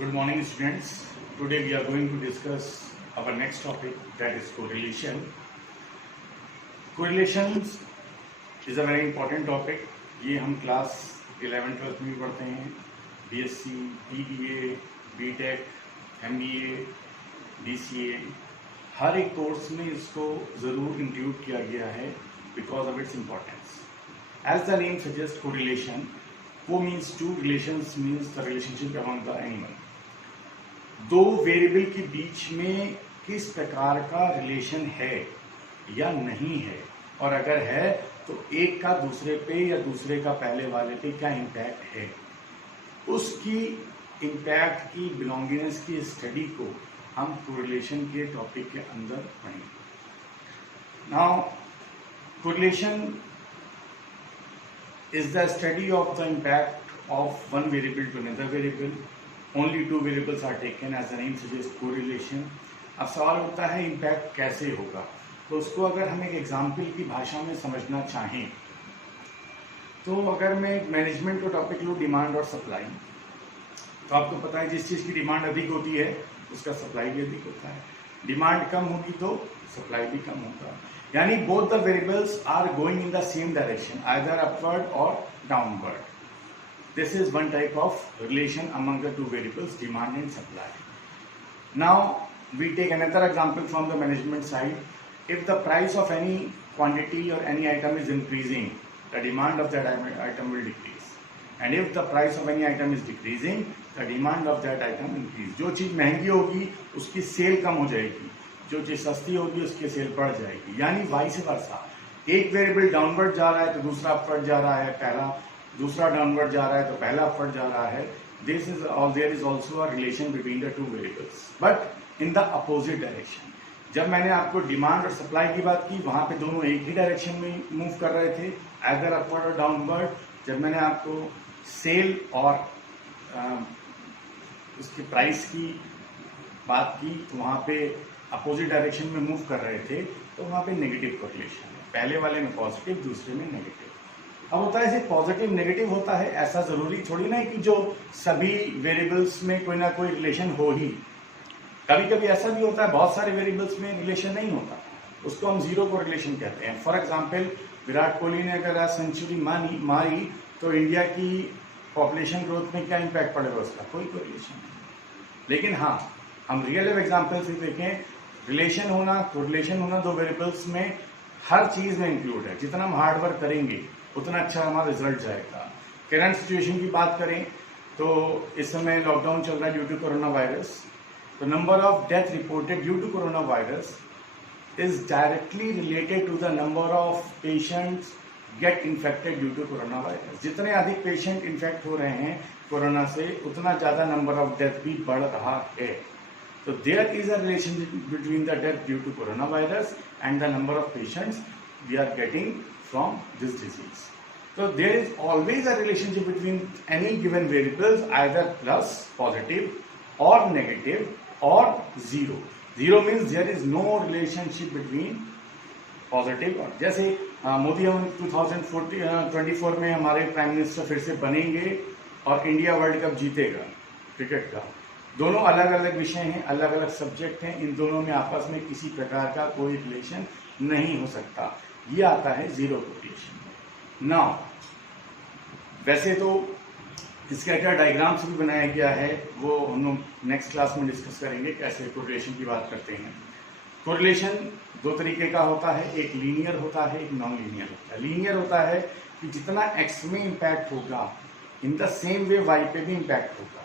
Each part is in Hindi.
Good morning, students. Today we are going to discuss our next topic, that is correlation. Correlations is a very important topic. ये हम क्लास 11-12 में पढ़ते हैं. BSc, BBA, BTech, MBA, DCA, हर एक कोर्स में इसको ज़रूर इंक्लूड किया गया है because of its importance. As the name suggests, correlation, co means two, relations means the relationship among the animal. दो वेरिएबल के बीच में किस प्रकार का रिलेशन है या नहीं है, और अगर है तो एक का दूसरे पे या दूसरे का पहले वाले पे क्या इम्पैक्ट है, उसकी इम्पैक्ट की बिलोंगिंगनेस की स्टडी को हम कोरिलेशन के टॉपिक के अंदर पढ़ेंगे. Now correlation is the study of the impact of one variable to another variable. Only two variables are taken, as the name suggests, correlation. अब सवाल उठता है इम्पैक्ट कैसे होगा, तो उसको अगर हम एक एग्जाम्पल की भाषा में समझना चाहें तो अगर मैं मैनेजमेंट का टॉपिक लूँ, डिमांड और सप्लाई, तो आपको पता है जिस चीज़ की डिमांड अधिक होती है उसका सप्लाई भी अधिक होता है. डिमांड कम होगी तो सप्लाई भी कम होगा. यानी both the variables are going in the same direction, either upward or downward. This is one type of relation among the two variables, demand and supply. Now we take another example from the management side. If the price of any quantity or any item is increasing, the demand of that item will decrease. And if the price of any item is decreasing, the demand of that item increase. जो चीज़ महंगी होगी उसकी सेल कम हो जाएगी, जो चीज़ सस्ती होगी उसकी सेल बढ़ जाएगी. यानी वाइस वर्सा, एक वेरिएबल डाउनवर्ड जा रहा है तो दूसरा अपवर्ड जा रहा है, पहला दूसरा डाउनवर्ड जा रहा है तो पहला अपवर्ड जा रहा है. This is there is also a relation between the two variables, but in the opposite direction. जब मैंने आपको डिमांड और सप्लाई की बात की, वहां पे दोनों एक ही डायरेक्शन में मूव कर रहे थे, आइदर अपवर्ड और डाउनवर्ड. जब मैंने आपको सेल और उसके प्राइस की बात की तो वहां पे अपोजिट डायरेक्शन में मूव कर रहे थे, तो वहां पे नेगेटिव कोरिलेशन है. पहले वाले में पॉजिटिव, दूसरे में नेगेटिव. अब होता है ऐसे पॉजिटिव नेगेटिव होता है, ऐसा जरूरी थोड़ी ना है कि जो सभी वेरिएबल्स में कोई ना कोई रिलेशन हो ही. कभी कभी ऐसा भी होता है बहुत सारे वेरिएबल्स में रिलेशन नहीं होता, उसको हम जीरो को रिलेशन कहते हैं. फॉर एग्जांपल, विराट कोहली ने अगर आज सेंचुरी मारी तो इंडिया की पॉपुलेशन ग्रोथ में क्या इम्पैक्ट पड़ेगा उसका, कोई कोरिलेशन नहीं. लेकिन हाँ, हम रियल लाइफ एग्जाम्पल से देखें, रिलेशन होना, कोरिलेशन होना दो वेरिएबल्स में हर चीज में इंक्लूड है. जितना हम हार्डवर्क करेंगे उतना अच्छा हमारा रिजल्ट जाएगा. करंट सिचुएशन की बात करें तो इस समय लॉकडाउन चल रहा है ड्यू टू कोरोना वायरस. तो number of death reported due to corona virus is directly related to the number of patients get infected due to corona virus. जितने अधिक पेशेंट इन्फेक्ट हो रहे हैं कोरोना से, उतना ज्यादा नंबर ऑफ डेथ भी बढ़ रहा है. So there is a relationship between the death due to coronavirus and the number of patients we are getting from this disease. So there is always a relationship between any given variables, either plus, positive, or negative, or zero. Zero means there is no relationship between positive और जैसे मोदी हम 2024 में हमारे प्राइम मिनिस्टर फिर से बनेंगे और इंडिया वर्ल्ड कप जीतेगा क्रिकेट का. दोनों अलग अलग विषय हैं, अलग अलग सब्जेक्ट हैं, इन दोनों में आपस में किसी प्रकार का कोई रिलेशन नहीं हो सकता. ये आता है जीरो कोरिलेशन. नाउ वैसे तो इसका क्या डायग्राम्स भी बनाया गया है, वो हम लोग नेक्स्ट क्लास में डिस्कस करेंगे कैसे कोरिलेशन की बात करते हैं. कोरिलेशन दो तरीके का होता है, एक लीनियर होता है, एक नॉन लीनियर होता है. लीनियर होता है कि जितना एक्स में इम्पैक्ट होगा in the same way Y पे भी इम्पैक्ट होगा.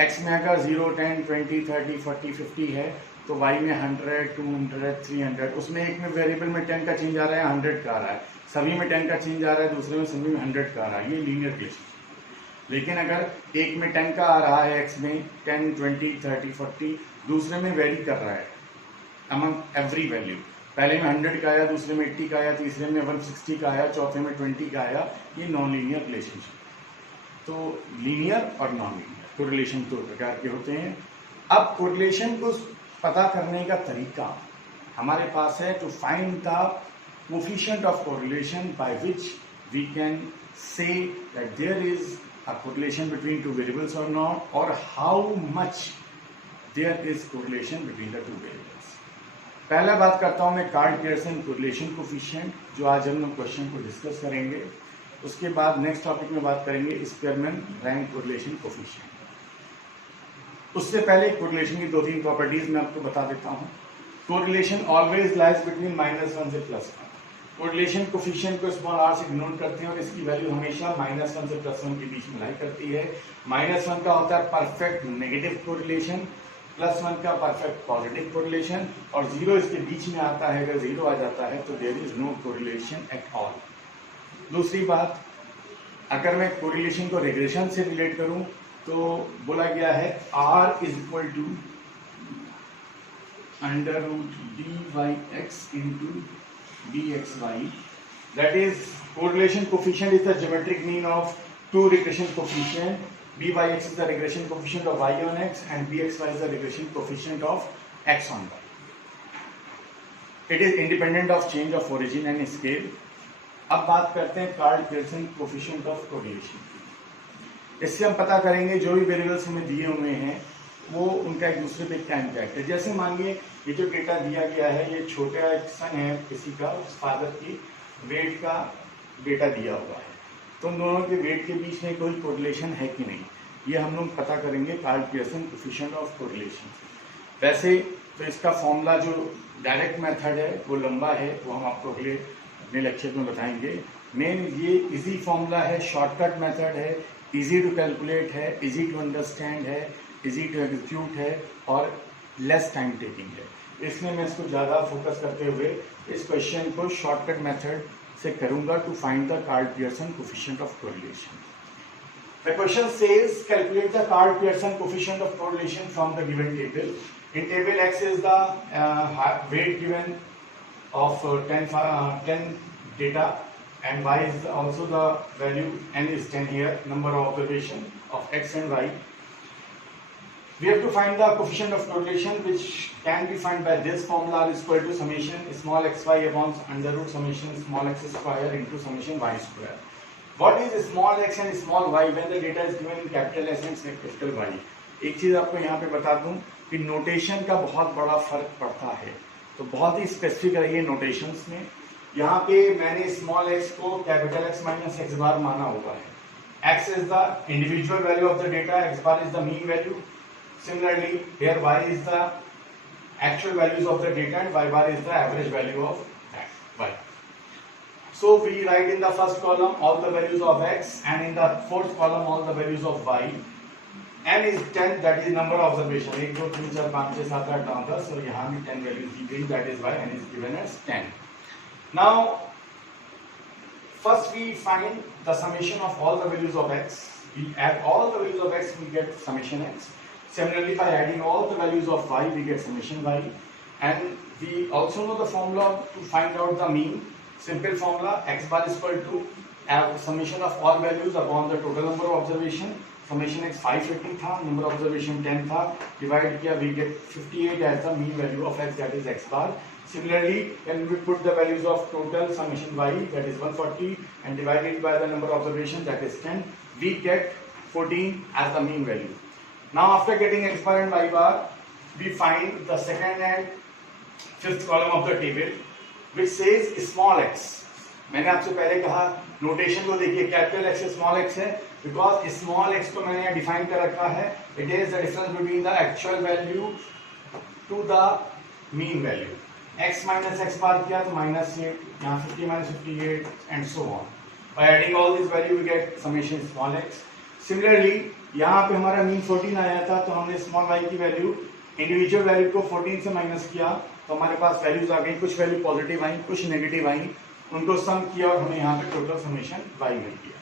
एक्स में अगर 0, 10, 20, 30, 40, 50 है तो वाई में 100, 200, 300, उसमें एक में वेरिएबल में 10 का चेंज आ रहा है, 100 का आ रहा है, सभी में 10 का चेंज आ रहा है, दूसरे में सभी में 100 का आ रहा है. ये लीनियर रिलेशन. लेकिन अगर एक में 10 का आ रहा है, एक्स में 10, 20, 30, 40, दूसरे में वेरी कर रहा है अमंग एवरी वैल्यू. पहले में 100 का आया, दूसरे में 80 का आया, तीसरे में 160 का आया, चौथे में 20 का आया. ये नॉन लीनियर रिलेशनशिप. तो लीनियर और नॉन लीनियर कोरिलेशन दो प्रकार के होते हैं. अब कोरिलेशन को पता करने का तरीका हमारे पास है, to find the coefficient of correlation by which we can say that there is a correlation between two variables or not, or how much there is correlation between the two variables. पहला बात करता हूं मैं कार्ड पियर्सन कोरिलेशन कोफिशिएंट, जो आज हम लोग क्वेश्चन को डिस्कस करेंगे। उसके बाद नेक्स्ट टॉपिक में बात करेंगे स्पीयरमैन रैंक कोरिलेशन कोफिशिएंट। उससे पहले कोरिलेशन की 2-3 प्रॉपर्टीज मैं आपको बता देता हूं। कोरिलेशन ऑलवेज लाइज बिटवीन -1 से +1। कोरिलेशन कोफिशिएंट को स्मॉल r से डिनोट करते हैं और इसकी वैल्यू हमेशा -1 से +1 के बीच में लाई करती है। -1 का होता है परफेक्ट नेगेटिव कोरिलेशन, +1 का परफेक्ट पॉजिटिव कोरिलेशन, और 0 इसके बीच में आता है। अगर 0 आ जाता है तो there is no correlation at all. दूसरी बात, अगर मैं कोरिलेशन को रिग्रेशन से रिलेट करूं तो बोला गया है R is equal to √dyx into dxy, that is correlation coefficient is the geometric mean of two regression coefficient. Byx is the regression coefficient of y on x and bxy is the regression coefficient of x on y. It is independent of change of origin and scale. अब बात करते हैं card Pearson coefficient of correlation. इससे हम पता करेंगे जो भी वेरिएबल्स हमें दिए हुए हैं वो उनका एक दूसरे पे क्या इम्पैक्ट है। जैसे मानिए ये जो डेटा दिया गया है, ये छोटा एक सन है किसी का, फादर की वेट का डेटा दिया हुआ है, तो उन दोनों के वेट के बीच में कोई कोरिलेशन है कि नहीं, ये हम लोग पता करेंगे card Pearson coefficient of correlation से। वैसे तो इसका फॉर्मूला जो डायरेक्ट मेथड है वो लंबा है, वो हम आपको अगले अपने लेक्चर में बताएंगे। मेन ये इजी फॉर्मूला है, शॉर्टकट मेथड है, इजी टू कैलकुलेट है, इजी टू अंडरस्टैंड है, इजी टू एग्जीक्यूट है और लेस टाइम टेकिंग है। इसलिए मैं इसको ज़्यादा फोकस करते हुए इस क्वेश्चन को शॉर्टकट मेथड से करूंगा to find the Karl Pearson coefficient of correlation. The question says calculate the Karl Pearson coefficient of correlation from the given table. In table x is the weight given of 10 data and y is also the value, n is 10 here, number of observation of x and y. We have to find the coefficient of correlation, which can be found by this formula is equal to summation small xy upon under root summation small x square into summation y square. What is small x and small y when the data is given in capital S and capital Y? एक चीज आपको यहाँ पे बता दूं कि नोटेशन का बहुत बड़ा फर्क पड़ता है, तो बहुत ही स्पेसिफिक रहिए नोटेशंस में। यहाँ पे मैंने स्मॉल x को कैपिटल X माइनस x बार माना हुआ है। x is the individual value of the data, x bar is the mean value. Similarly, here y is the actual values of the data and y bar is the average value of y. So we write in the first column all the values of x and in the fourth column all the values of y. n is 10, that is number of observation, 1 2 3 4 5 6 7 8 9 10, so यहाँ भी 10 values दी गई, that is why n is given as 10. Now first we find the summation of all the values of x. We add all the values of x, we get summation x. Similarly, by adding all the values of y, we get summation y. And we also know the formula to find out the mean. Simple formula, x bar is equal to summation of all values upon the total number of observation. Summation x 580 था, number of observation 10 था, divide किया, we get 58 as the mean value of x, that is x bar. Similarly, when we put the values of total summation y, that is 140, and divide it by the number of observation, that is 10, we get 14 as the mean value. Now after getting x bar and y bar, we find the second and fifth column of the table, which says small x. मैंने आपसे पहले कहा नोटेशन को देखिए, कैपिटल x स्मॉल x है, बिकॉज स्मॉल x को मैंने यहाँ डिफाइन कर रखा है, it is the difference between the actual value to the mean value. x minus X bar किया तो माइनस 8, यहाँ 50 minus 58 and so on. By adding all this value we get summation small x। Similarly यहाँ पे हमारा मीन 14 आया था, तो हमने स्मॉल y की वैल्यू इंडिविजुअल वैल्यू को 14 से माइनस किया, तो हमारे पास वैल्यूज आ गई, कुछ वैल्यू पॉजिटिव आई, कुछ नेगेटिव आई, उनको सम किया और हमें यहाँ पे टोटल समेशन y मिल गया।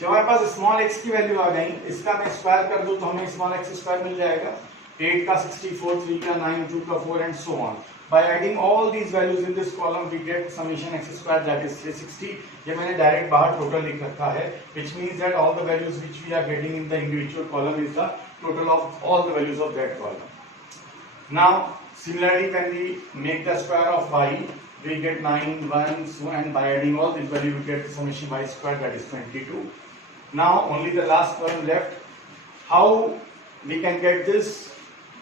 जब हमारे पास स्मॉल x की वैल्यू आ गई, इसका मैं स्क्वायर कर दूं तो हमें स्मॉल x स्क्वायर मिल जाएगा, 8 का 64, 3 का 9, 2 का 4 and so on. By adding all these values in this column, we get summation x square, that is 360. ये मैंने डायरेक्ट बाहर टोटल लिख रखा है, which means that all the values which we are getting in the individual column is the total of all the values of that column. Now, similarly, when we make the square of y, we get 9, 1, so, and by adding all these values, we get summation y square, that is 22. Now only the last column left. How we can get this?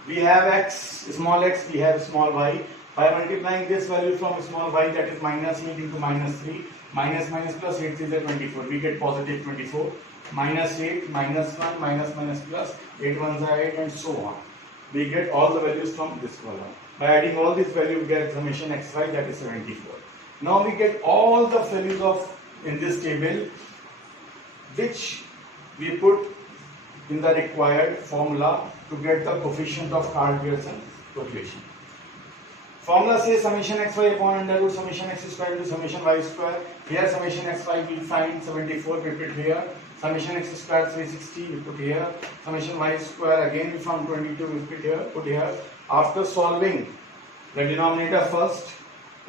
We have x, small x, we have small y. By multiplying this value from small y, that is minus 8 into minus 3, minus minus plus 8 is 24. We get positive 24. Minus 8, minus 1, minus minus plus 8 ones are 8 and so on. We get all the values from this column. By adding all these values, we get summation xy, that is 74. Now we get all the values of in this table, which we put in the required formula to get the coefficient of Karl-Pearson correlation. Formula says summation xy upon under root summation x square into summation y square. Here summation xy we find 74, we put here. Summation x square 360 we put here. Summation y square again we found 22 we put here. After solving the denominator first,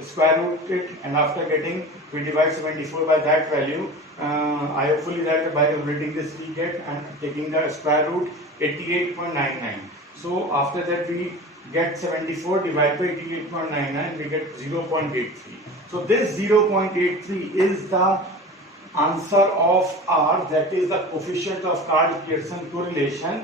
square root it, and after getting, we divide 74 by that value. I hopefully that by calculating this we get, and taking the square root 88.99. So after that we get 74 divided by 88.99, we get 0.83. So this 0.83 is the answer of R, that is the coefficient of Karl-Pearson correlation,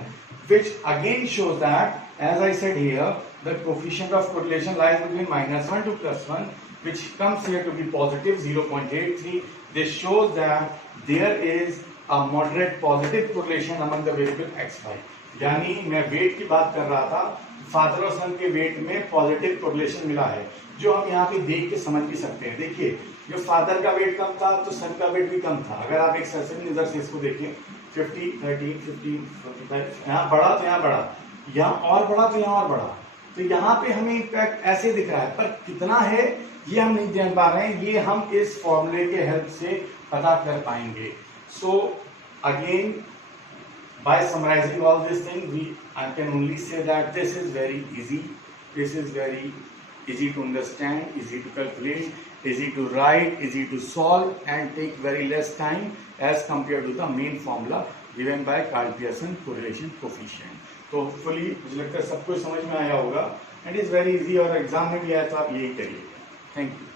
which again shows that, as I said here, the coefficient of correlation lies between -1 to +1, which comes here to be positive 0.83. This shows that there is a moderate positive correlation among the variable xy. यानी मैं वेट की बात कर रहा था, फादर और सन के वेट में पॉजिटिव कोरिलेशन मिला है, जो हम यहाँ पे देख के समझ भी सकते हैं. देखिए, जो फादर का वेट कम था तो सन का वेट भी कम था. अगर आप एक सरसरी नजर से इसको देखें, 50, 30, 15, 45, यहाँ बढ़ा तो यहाँ बढ़ा, यहाँ और बढ़ा तो यहाँ और बढ़ा. तो यहाँ पे हमें इम्पैक्ट ऐसे दिख रहा है, पर कितना है ये हम नहीं जान पा रहे हैं. ये हम इस फॉर्मूले के हेल्प से पता कर पाएंगे. So again, by summarizing all these things, I can only say that this is very easy. This is very easy to understand, easy to calculate, easy to write, easy to solve, and take very less time as compared to the main formula given by Karl-Pearson correlation coefficient. तो hopefully मुझे लगता है सब कुछ समझ में आया होगा. And it is very easy, और एग्जाम में भी आया तो आप यही करिए. Thank you.